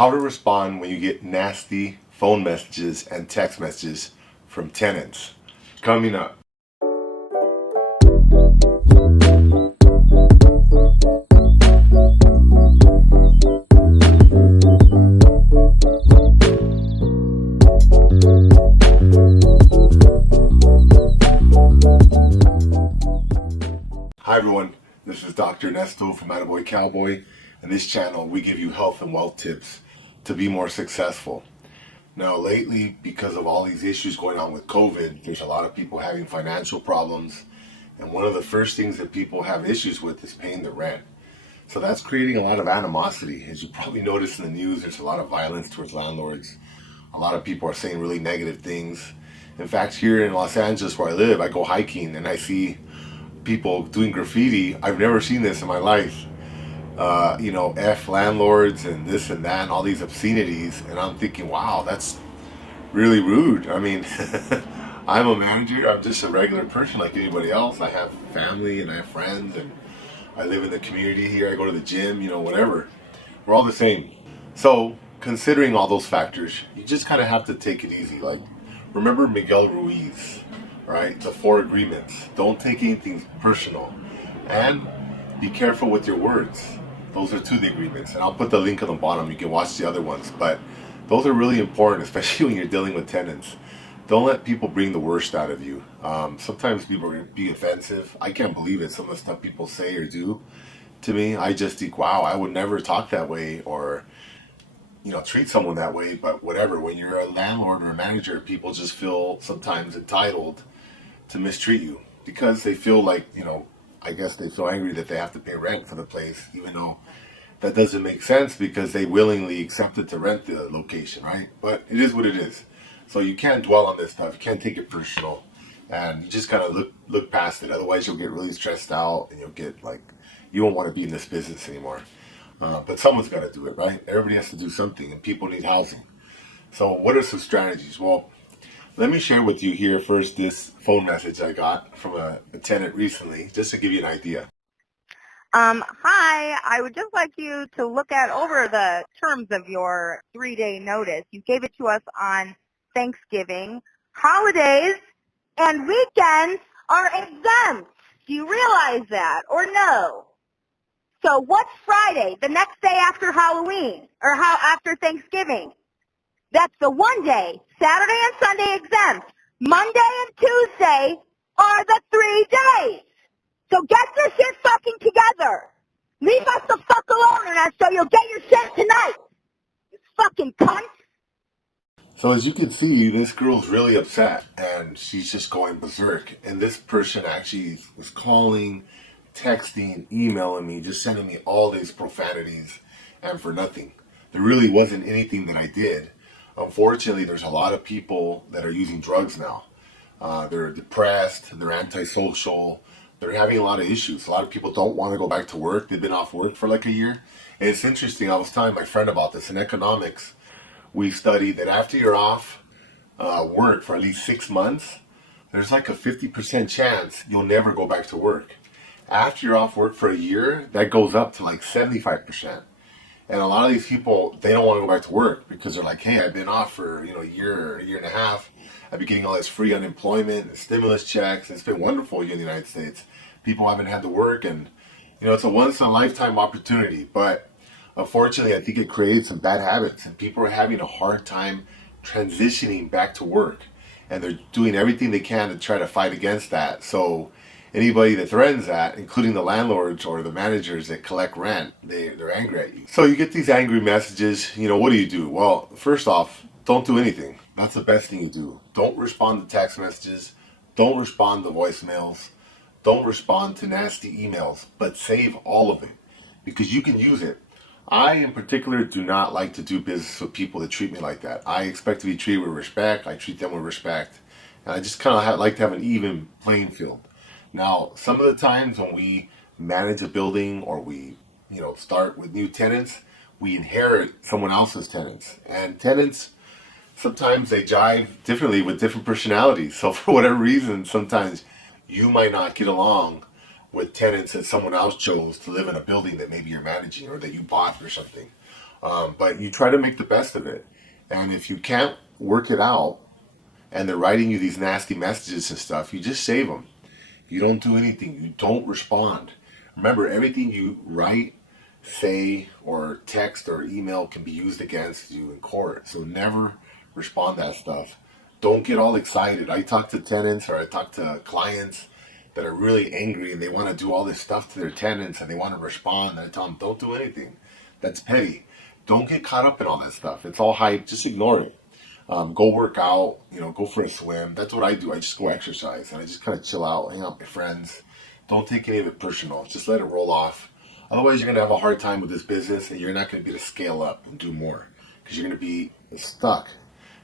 How to respond when you get nasty phone messages and text messages from tenants. Coming up. Hi everyone, this is Dr. Ernesto from AttaBoyCowBoy. In this channel, we give you health and wealth tips to be more successful. Now lately, because of all these issues going on with COVID, there's a lot of people having financial problems. And one of the first things that people have issues with is paying the rent. So that's creating a lot of animosity. As you probably noticed in the news, there's a lot of violence towards landlords. A lot of people are saying really negative things. In fact, here in Los Angeles where I live, I go hiking and I see people doing graffiti. I've never seen this in my life. F landlords and this and that and all these obscenities. And I'm thinking, wow, that's really rude. I mean, I'm a manager. I'm just a regular person like anybody else. I have family and I have friends and I live in the community here. I go to the gym, whatever. We're all the same. So considering all those factors, you just kind of have to take it easy. Like, remember Miguel Ruiz, right? The 4 agreements. Don't take anything personal. And be careful with your words. Those are 2 of the agreements. And I'll put the link on the bottom. You can watch the other ones. But those are really important, especially when you're dealing with tenants. Don't let people bring the worst out of you. Sometimes people are be offensive. I can't believe it. Some of the stuff people say or do to me. I just think, wow, I would never talk that way or treat someone that way. But whatever. When you're a landlord or a manager, people just feel sometimes entitled to mistreat you because they feel like, I guess they feel angry that they have to pay rent for the place, even though that doesn't make sense because they willingly accepted to rent the location, right? But it is what it is. So you can't dwell on this stuff. You can't take it personal. And you just kind of look past it. Otherwise, you'll get really stressed out and you'll get you won't want to be in this business anymore. But someone's got to do it, right? Everybody has to do something and people need housing. So what are some strategies? Well, let me share with you here first this phone message I got from a tenant recently, just to give you an idea. Hi, I would just like you to look over the terms of your 3-day notice. You gave it to us on Thanksgiving. Holidays and weekends are exempt. Do you realize that or no? So what's Friday, the next day after Halloween or after Thanksgiving? That's the one day. Saturday and Sunday exempt. Monday and Tuesday are the 3 days. So get your shit fucking together. Leave us the fuck alone, Ernesto. You'll get your shit tonight. You fucking cunt. So as you can see, this girl's really upset and she's just going berserk. And this person actually was calling, texting, emailing me, just sending me all these profanities and for nothing. There really wasn't anything that I did. Unfortunately, there's a lot of people that are using drugs now. They're depressed, they're antisocial, they're having a lot of issues. A lot of people don't want to go back to work. They've been off work for like a year. And it's interesting, I was telling my friend about this. In economics, we studied that after you're off work for at least 6 months, there's like a 50% chance you'll never go back to work. After you're off work for a year, that goes up to like 75%. And a lot of these people, they don't want to go back to work because they're like, hey, I've been off for, a year and a half. I've been getting all this free unemployment and stimulus checks. It's been wonderful here in the United States. People haven't had to work and, it's a once in a lifetime opportunity. But unfortunately, I think it creates some bad habits and people are having a hard time transitioning back to work. And they're doing everything they can to try to fight against that. So anybody that threatens that, including the landlords or the managers that collect rent, they're angry at you. So you get these angry messages, what do? Well, first off, don't do anything. That's the best thing you do. Don't respond to text messages. Don't respond to voicemails. Don't respond to nasty emails, but save all of it because you can use it. I, in particular, do not like to do business with people that treat me like that. I expect to be treated with respect. I treat them with respect. And I just kind of like to have an even playing field. Now, some of the times when we manage a building or we, start with new tenants, we inherit someone else's tenants. And tenants, sometimes they jive differently with different personalities. So for whatever reason, sometimes you might not get along with tenants that someone else chose to live in a building that maybe you're managing or that you bought or something. But you try to make the best of it. And if you can't work it out and they're writing you these nasty messages and stuff, you just save them. You don't do anything. You don't respond. Remember, everything you write, say, or text or email can be used against you in court. So never respond to that stuff. Don't get all excited. I talk to tenants or I talk to clients that are really angry and they want to do all this stuff to their tenants and they want to respond. And I tell them, don't do anything. That's petty. Don't get caught up in all that stuff. It's all hype. Just ignore it. Go work out, go for a swim. That's what I do. I just go exercise and I just kind of chill out, hang out with my friends. Don't take any of it personal. Just let it roll off. Otherwise, you're going to have a hard time with this business and you're not going to be able to scale up and do more because you're going to be stuck,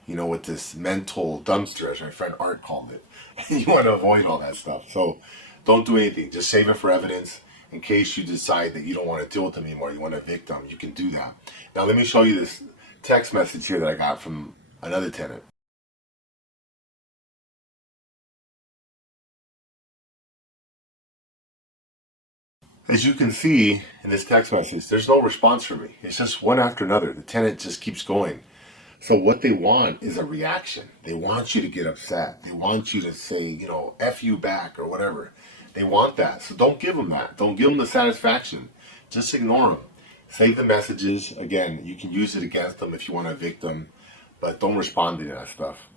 with this mental dumpster, as my friend Art called it. You want to avoid all that stuff. So don't do anything. Just save it for evidence in case you decide that you don't want to deal with them anymore. You want a victim. You can do that. Now, let me show you this text message here that I got from another tenant. As you can see in this text message, there's no response from me. It's just one after another. The tenant just keeps going. So what they want is a reaction. They want you to get upset. They want you to say, F you back or whatever. They want that. So don't give them that. Don't give them the satisfaction. Just ignore them. Save the messages. Again, you can use it against them if you want to evict them, but don't respond to that stuff.